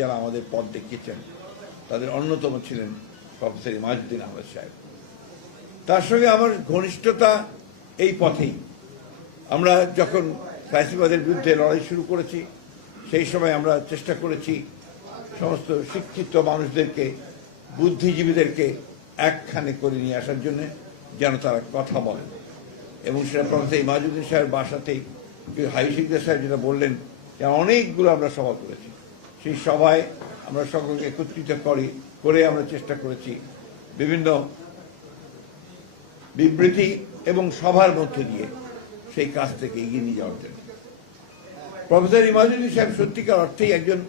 যারা আমাদের পথ দেখিয়েছেন তাদের অন্যতম ছিলেন প্রফেসর ইমাজউদ্দিন আহমেদ সাহেব। তার সঙ্গে আমার ঘনিষ্ঠতা এই পথেই। আমরা যখন ফ্যাসিবাদের বিরুদ্ধে লড়াই শুরু করেছি সেই সময় আমরা চেষ্টা করেছি সমস্ত শিক্ষিত মানুষদেরকে, বুদ্ধিজীবীদেরকে একখানে করে নিয়ে আসার জন্য, যেন তারা কথা বলেন। এবং সেটা প্রফেসর ইমাজউদ্দিন সাহেবের বাসাতেই হাই শিকদার সাহেব যেটা বললেন যে অনেকগুলো আমরা সভা করেছি। সেই সভায় আমরা সকলকে একত্রিত করে আমরা চেষ্টা করেছি বিভিন্ন বিবৃতি এবং সভার মধ্য দিয়ে সেই কাজ থেকে এগিয়ে নিয়ে যাওয়ার জন্য। প্রফেসর ইমাজউদ্দিন সাহেব সত্যিকার অর্থেই একজন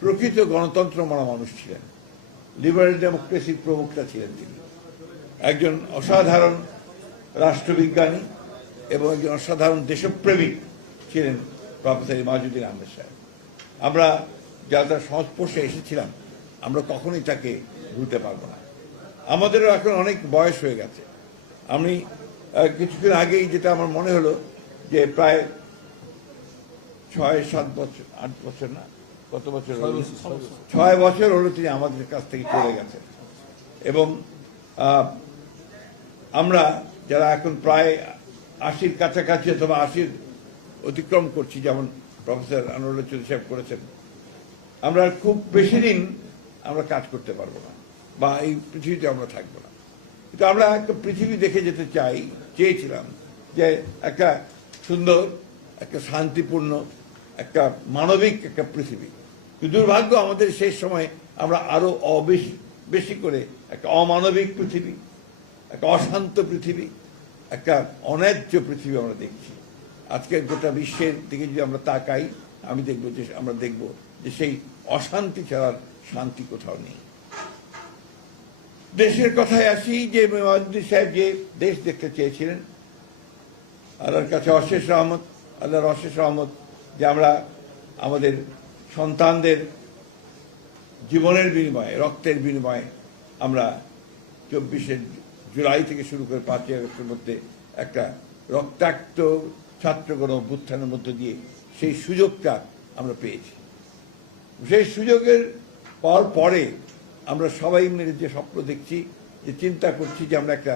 প্রকৃত গণতন্ত্র মানা মানুষ ছিলেন, লিবারেল ডেমোক্রেসির প্রবক্তা ছিলেন তিনি। একজন অসাধারণ রাষ্ট্রবিজ্ঞানী এবং একজন অসাধারণ দেশপ্রেমিক ছিলেন প্রফেসর ইমাজউদ্দিন আহমেদ সাহেব। আমরা যারা তার সংস্পর্শে এসেছিলাম আমরা কখনোই তাকে ভুলতে পারবো না। আমাদেরও এখন অনেক বয়স হয়ে গেছে। আমি কিছুদিন আগেই যেটা আমার মনে হলো যে প্রায় 6-7 বছর, 8 বছর না, কত বছর, 6 বছর হলো তিনি আমাদের কাছ থেকে চলে গেছেন। এবং আমরা যারা এখন প্রায় 80-র কাছাকাছি অথবা 80 অতিক্রম করছি, যেমন প্রফেসর আনোয়ারুল্লাহ চৌধুরী সাহেব করেছেন, আমরা খুব বেশি দিন আমরা কাজ করতে পারবো না বা এই পৃথিবীতে আমরা থাকবো না। কিন্তু আমরা একটা পৃথিবী দেখে যেতে চেয়েছিলাম যে একটা সুন্দর, একটা শান্তিপূর্ণ, একটা মানবিক একটা পৃথিবী। দুর্ভাগ্য আমাদের শেষ সময় আমরা আরো বেশি করে একটা অমানবিক পৃথিবী, একটা অশান্ত পৃথিবী, একটা অন্যায্য পৃথিবী আমরা দেখছি। আজকে গোটা বিশ্বের দিকে যদি আমরা তাকাই আমরা দেখব যে সেই অশান্তি ছাড়ার শান্তি কোথাও নেই। দেশের কথায় আসি, যে ইমাজউদ্দিন সাহেব যে দেশ দেখতে চেয়েছিলেন, আল্লাহর কাছে আল্লাহর অশেষ রহমত যে আমরা আমাদের সন্তানদের জীবনের বিনিময়ে, রক্তের বিনিময়ে আমরা 24শে জুলাই থেকে শুরু করে 5ই আগস্টের মধ্যে একটা রক্তাক্ত ছাত্রগণ অভ্যুত্থানের মধ্য দিয়ে সেই সুযোগটা আমরা পেয়েছি। সেই সুযোগের পরে আমরা সবাই মিলে যে স্বপ্ন দেখছি, যে চিন্তা করছি যে আমরা একটা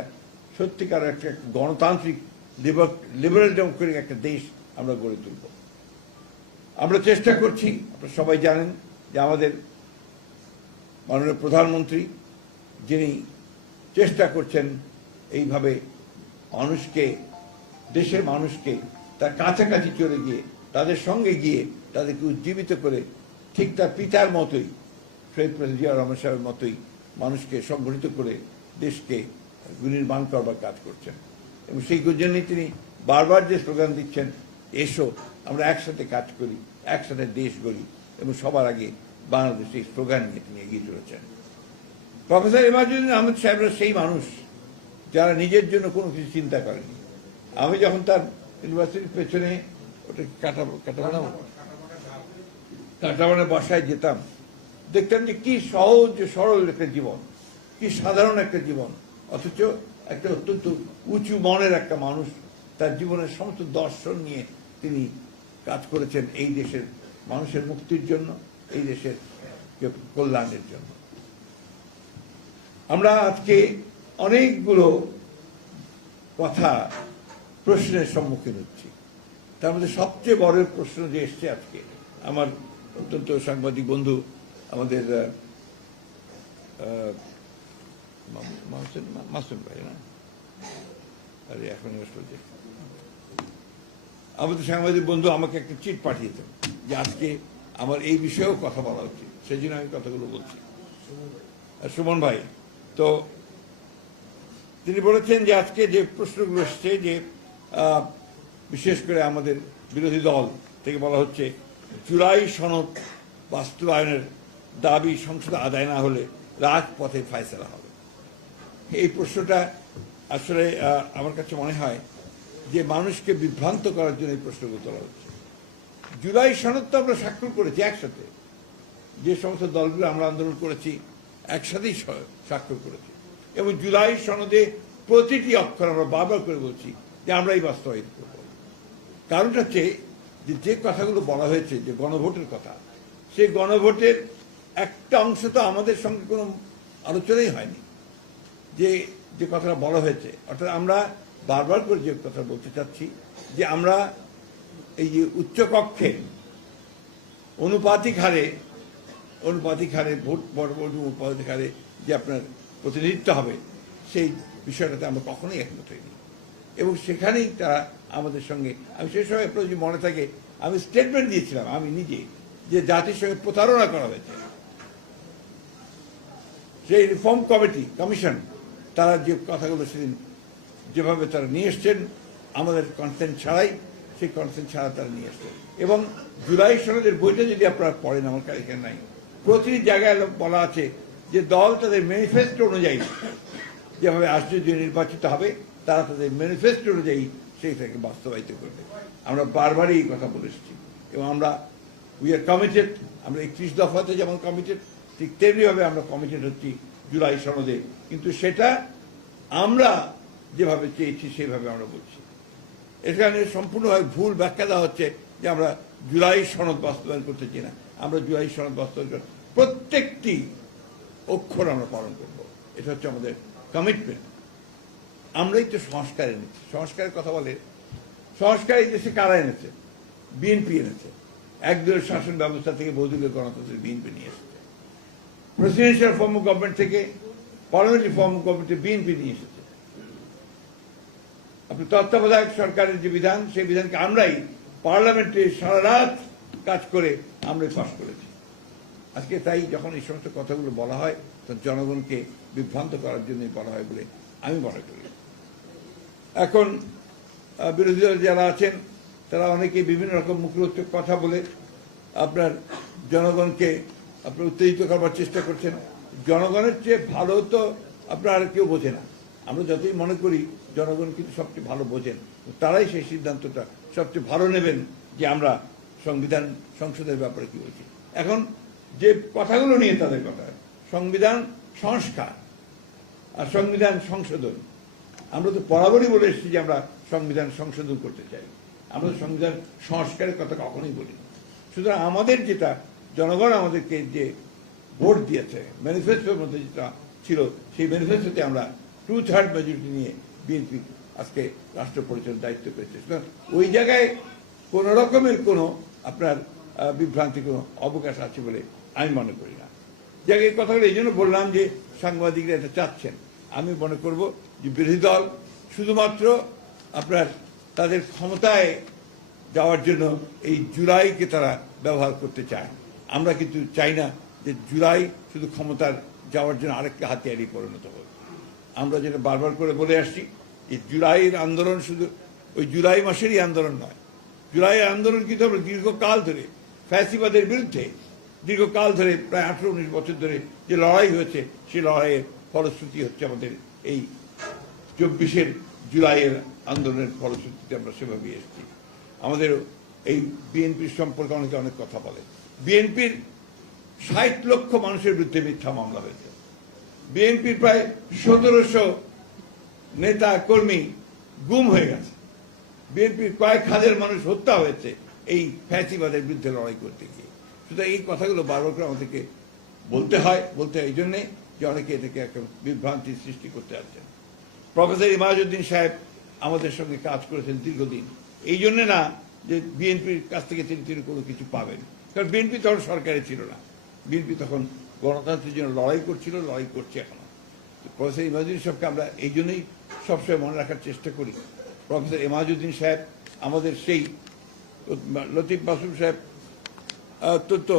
সত্যিকার একটা গণতান্ত্রিক লিবারেল ডেমোক্রেটিক একটা দেশ আমরা গড়ে তুলব। আমরা চেষ্টা করছি, আপনারা সবাই জানেন যে আমাদের মাননীয় প্রধানমন্ত্রী যিনি চেষ্টা করছেন এইভাবে দেশের মানুষকে তার কাছাকাছি চলে গিয়ে, তাদের সঙ্গে গিয়ে তাদেরকে উজ্জীবিত করে, ঠিক তার পিতার মতোই, শহীদ প্রেসিডেন্ট জিয়া রহমান সাহেবের মতোই মানুষকে সংগঠিত করে দেশকে বিনির্মাণ করবার কাজ করছেন। এবং সেই জন্যই তিনি বারবার যে স্লোগান দিচ্ছেন, এসো আমরা একসাথে কাজ করি, একসাথে দেশ গড়ি, এবং সবার আগে বাংলাদেশ এই স্লোগান নিয়ে তিনি এগিয়ে চলেছেন। প্রফেসর ইমাজউদ্দিন আহমেদ সাহেবরা সেই মানুষ যারা নিজের জন্য কোনো কিছু চিন্তা করেনি। আমি যখন তার ইউনিভার্সিটির পেছনে ওটা কাটাবানে বাসায় যেতাম, দেখতাম যে কি সহজ সরল একটা জীবন, কি সাধারণ একটা জীবন, অথচ একটা অত্যন্ত উঁচু মনের একটা মানুষ। তার জীবনের সমস্ত দর্শন নিয়ে তিনি কাজ করেছেন এই দেশের মানুষের মুক্তির জন্য, এই দেশের কল্যাণের জন্য। আমরা আজকে অনেকগুলো কথা প্রশ্নের সম্মুখীন হচ্ছি। তার মধ্যে সবচেয়ে বড় প্রশ্ন যে এসছে আজকে, আমার অত্যন্ত সাংবাদিক বন্ধু আমাদের মাসুম ভাই, না আরে এখন আমাদের সাংবাদিক বন্ধু আমাকে একটা চিট পাঠিয়েছেন যে আজকে আমার এই বিষয়েও কথা বলা উচিত, সেই জন্য আমি কথাগুলো বলছি। সুমন ভাই তো তিনি বলেছেন যে আজকে যে প্রশ্নগুলো এসছে, যে বিশেষ করে আমাদের বিরোধী দল থেকে বলা হচ্ছে জুলাই সনদ বাস্তবায়নের দাবি সংসদে আদায় না হলে রাজপথে ফায়সালা হবে। এই প্রশ্নটা আসলে আমার কাছে মনে হয় যে মানুষকে বিভ্রান্ত করার জন্য এই প্রশ্নগুলো তোলা হচ্ছে। জুলাই সনদ তো আমরা স্বাক্ষর করেছি একসাথে, যে সমস্ত দলগুলো আমরা আন্দোলন করেছি একসাথেই স্বাক্ষর করেছি, এবং জুলাই সনদে প্রতিটি অক্ষর আমরা বারবার করে বলছি যে আমরা এই বাস্তবায়িত করব। কারণটা হচ্ছে যে কথাগুলো বলা হয়েছে যে গণভোটের কথা, সেই গণভোটের একটা অংশ তো আমাদের সঙ্গে কোনো আলোচনাই হয়নি, যে যে কথাটা বলা হয়েছে। অর্থাৎ আমরা বারবার করে যে কথা বলতে চাচ্ছি যে আমরা এই যে উচ্চকক্ষে অনুপাতিক হারে ভোট অনুপাতিক হারে যে আপনার প্রতিনিধিত্ব হবে, সেই বিষয়টাতে আমরা কখনোই একমত হইনি। এবং সেখানেই তারা আমাদের সঙ্গে, আমি সেই সময় আপনার যদি মনে থাকে, আমি স্টেটমেন্ট দিয়েছিলাম আমি নিজে, যে জাতির সঙ্গে প্রতারণা করা হয়েছে। সেই রিফর্ম কমিশন তারা যে কথাগুলো সেদিন যেভাবে তারা নিয়ে এসছেন আমাদের কনসেন্ট ছাড়াই, সেই কনসেন্ট ছাড়া তারা নিয়ে এসছেন। এবং জুলাই সনদের বইটা যদি আপনারা পড়েন, আমার এখানে নাই, প্রতিটি জায়গায় বলা আছে যে দল তাদের ম্যানিফেস্টো অনুযায়ী যেভাবে আসছে, যে নির্বাচিত হবে, তারা তাদের ম্যানিফেস্টো অনুযায়ী সেইটাকে বাস্তবায়িত করবে। আমরা বারবারই এই কথা বলে এসেছি এবং আমরা উই আর কমিটেড। আমরা 31 দফাতে যেমন কমিটেড, ঠিক তেমনিভাবে আমরা কমিটেড হচ্ছি জুলাই সনদে। কিন্তু সেটা আমরা যেভাবে চেয়েছি সেইভাবে আমরা বলছি। এখানে সম্পূর্ণভাবে ভুল ব্যাখ্যা দেওয়া হচ্ছে যে আমরা জুলাই সনদ বাস্তবায়ন করতে চাই না। আমরা জুলাই সনদ বাস্তবায়ন প্রত্যেকটি অক্ষর আমরা পালন করব, এটা হচ্ছে আমাদের কমিটমেন্ট। আমরাই তো সংস্কার এনেছি। সংস্কারের কথা বলে, সংস্কার এই দেশে কারা এনেছে? বিএনপি এনেছে। একদলীয় শাসন ব্যবস্থা থেকে বহুদলীয় গণতন্ত্রের বিএনপি নিয়ে এসেছে। প্রেসিডেন্সিয়াল ফর্ম অফ গভর্নমেন্ট থেকে পার্লামেন্টারি ফর্ম অফ গভর্নমেন্টে বিএনপি নিয়ে এসেছে। আপনি তত্ত্বাবধায়ক সরকারের যে বিধান, সেই বিধানকে আমরাই পার্লামেন্টে সারা রাত কাজ করে আমরাই পাশ করেছি। আজকে তাই যখন এই সমস্ত কথাগুলো বলা হয়, তখন জনগণকে বিভ্রান্ত করার জন্যই বলা হয় বলে আমি মনে করি। এখন বিরোধী দল যারা আছেন তারা অনেকে বিভিন্ন রকম মুখরোচক কথা বলে আপনার জনগণকে আপনার উত্তেজিত করবার চেষ্টা করছেন। জনগণের চেয়ে ভালো তো আপনার আর কেউ বোঝে না। আমরা যতই মনে করি জনগণ কিন্তু সবচেয়ে ভালো বোঝেন, তারাই সেই সিদ্ধান্তটা সবচেয়ে ভালো নেবেন যে আমরা সংবিধান সংসদের ব্যাপারে কি বলছি। এখন যে কথাগুলো নিয়ে তাদের কথা, সংবিধান সংস্কার আর সংবিধান সংশোধন, আমরা তো বরাবরই বলে এসেছি যে আমরা সংবিধান সংশোধন করতে চাই। আমরা সংবিধান সংস্কারের কথা কখনোই বলিনি। সুতরাং আমাদের যেটা জনগণ আমাদেরকে যে ভোট দিয়েছে, ম্যানিফেস্টোর মধ্যে যেটা ছিল, সেই ম্যানিফেস্টোতে আমরা 2/3 মেজরিটি নিয়ে বিএনপি আজকে রাষ্ট্র পরিচালনার দায়িত্ব পেয়েছে। সুতরাং ওই জায়গায় কোন রকমের কোনো আপনার বিভ্রান্তি কোনো অবকাশ আছে বলে আমি মনে করি না। জায়গায় এই কথাগুলো এই জন্য বললাম যে সাংবাদিকরা এটা চাচ্ছেন। আমি মনে করব যে বিরোধী দল শুধুমাত্র আপনার তাদের ক্ষমতায় যাওয়ার জন্য এই জুলাইকে তারা ব্যবহার করতে চায়। আমরা কিন্তু চাই না যে জুলাই শুধু ক্ষমতার যাওয়ার জন্য আরেকটা হাতিয়ারই পরিণত হোক। আমরা যেটা বারবার করে বলে আসছি, এই জুলাইয়ের আন্দোলন শুধু ওই জুলাই মাসেরই আন্দোলন নয়। জুলাইয়ের আন্দোলন কিন্তু আমরা দীর্ঘকাল ধরে ফ্যাসিবাদের বিরুদ্ধে দীর্ঘকাল ধরে প্রায় 18-19 বছর ধরে যে লড়াই হয়েছে, সেই লড়াইয়ের ফলশ্রুতি হচ্ছে আমাদের এই 24 জুলাইয়ের আন্দোলনের ফলশ্রুতিতে আমরা সেভাবে এসেছি। আমাদের এই বিএনপির সম্পর্কে অনেকে অনেক কথা বলে। বিএনপির 60 লক্ষ মানুষের বিরুদ্ধে মিথ্যা মামলা হয়েছে। বিএনপির প্রায় 1700 নেতা কর্মী গুম হয়ে গেছে। বিএনপির কয়েক হাজার মানুষ হত্যা হয়েছে এই ফ্যাসিবাদের বিরুদ্ধে লড়াই করতে গিয়ে। সুতরাং এই কথাগুলো বারবার করে আমাদেরকে বলতে হয় এই জন্যে যে অনেকে এটাকে একটা বিভ্রান্তির সৃষ্টি করতে যাচ্ছেন। প্রফেসর ইমাজউদ্দিন সাহেব আমাদের সঙ্গে কাজ করেছেন দীর্ঘদিন, এই জন্যে না যে বিএনপির কাছ থেকে তিনি কোনো কিছু পাবেন, কারণ বিএনপি তখন সরকারে ছিল না। বিএনপি তখন গণতন্ত্রের জন্য লড়াই করছে এখনো। প্রফেসর ইমাজউদ্দিন সাহেবকে আমরা এই জন্যই সবসময় মনে রাখার চেষ্টা করি। প্রফেসর ইমাজউদ্দিন সাহেব আমাদের সেই লতিফ মাসুম সাহেব অত্যন্ত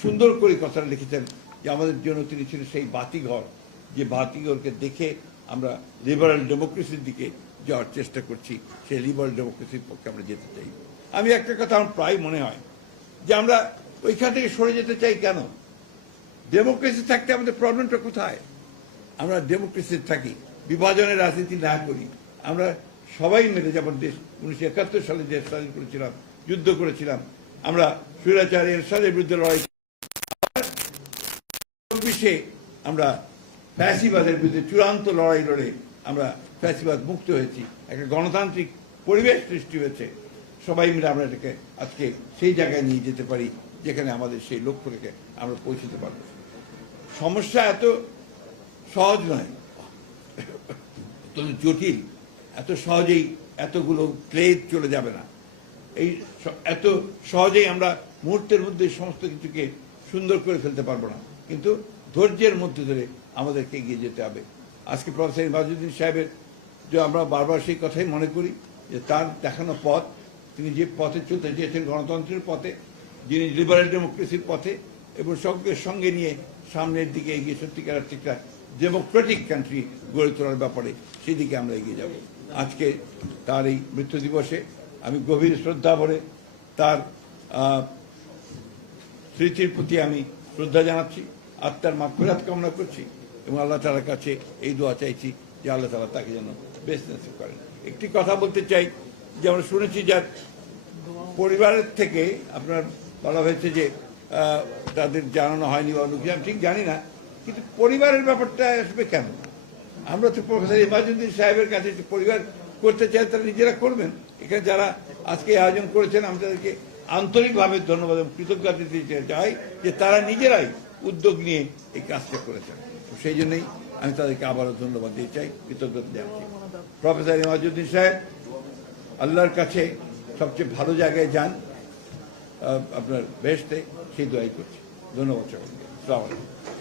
সুন্দর করে কথাটা লিখেছেন যে আমাদের জন্য তিনি ছিলেন সেই বাতিঘর, যে বাতিঘরকে দেখে আমরা লিবারাল ডেমোক্রেসির দিকে যাওয়ার চেষ্টা করছি। সেই লিবারাল ডেমোক্রেসির পক্ষে আমরা যেতে চাই। আমি একটা কথা আমার প্রায় মনে হয় যে আমরা ওইখান থেকে সরে যেতে চাই কেন? ডেমোক্রেসি থাকতে আমাদের প্রবলেমটা কোথায়? আমরা ডেমোক্রেসি থাকি, বিভাজনের রাজনীতি না করি, আমরা সবাই মিলে যেমন দেশ 1971 সালে দেশ স্বাধীন করেছিলাম, যুদ্ধ করেছিলাম, আমরা স্বৈরাচার এরশাদের বিরুদ্ধে লড়াই, 24-এ আমরা ফ্যাসিবাদের বিরুদ্ধে চূড়ান্ত লড়াই লড়ে আমরা ফ্যাসিবাদ মুক্ত হয়েছি। একটা গণতান্ত্রিক পরিবেশ সৃষ্টি হয়েছে। সবাই মিলে আমরা এটাকে আজকে সেই জায়গায় নিয়ে যেতে পারি যেখানে আমাদের সেই লক্ষ্য রেখে আমরা পৌঁছতে পারব। সমস্যা এত সহজ নয়, জটিল, এত সহজেই এতগুলো প্লেট চলে যাবে না। এই এত সহজেই আমরা মুহূর্তের মধ্যে সমস্ত কিছুকে সুন্দর করে ফেলতে পারবো না, কিন্তু ধৈর্যের মধ্যে ধরে আমাদেরকে এগিয়ে যেতে হবে। আজকে প্রফেসর ইমাজউদ্দিন সাহেবের যে আমরা বারবার সেই কথাই মনে করি যে তার দেখানো পথ, তিনি যে পথে চলতে চেয়েছেন গণতন্ত্রের পথে, যিনি লিবারেল ডেমোক্রেসির পথে, এবং সবকে সঙ্গে নিয়ে সামনের দিকে এগিয়ে সত্যিকার একটা ডেমোক্রেটিক কান্ট্রি গড়ে তোলার ব্যাপারে সেই দিকে আমরা এগিয়ে যাব। আজকে তার এই মৃত্যু দিবসে আমি গভীর শ্রদ্ধা ভরে তার স্মৃতির প্রতি আমি শ্রদ্ধা জানাচ্ছি, আত্মার মাগফিরাত কামনা করছি এবং আল্লাহ তাআলার কাছে এই দোয়া চাইছি যে আল্লাহ তাআলা তাকে যেন বেস্ট নসিব করেন। একটি কথা বলতে চাই যে আমরা শুনেছি যার পরিবারের থেকে আপনার বলা হয়েছে যে তাদের জানানো হয়নি বা অন্য কিছু, আমি ঠিক জানি না, কিন্তু পরিবারের ব্যাপারটা আসবে কেন? আমরা তো প্রফেসর ইমাজউদ্দিন সাহেবের কাছে পরিবার করতে চাই, তারা নিজেরা করবেন। এখানে যারা আজকে আয়োজন করেছেন আমি তাদেরকে আন্তরিকভাবে ধন্যবাদ এবং কৃতজ্ঞতা দিতে চাই যে তারা নিজেরাই উদ্যোগ নিয়ে এই কাজটা করেছেন। সেই জন্যই আমি তাদেরকে আবারও ধন্যবাদ দিতে চাই, কৃতজ্ঞতা জানাচ্ছি। প্রফেসর ইমাজউদ্দিন সাহেব আল্লাহর কাছে সবচেয়ে ভালো জায়গায় যান, আপনার বেহেশতে, সেই দোয়াই করছি। ধন্যবাদ সকলকে। আসসালামু আলাইকুম।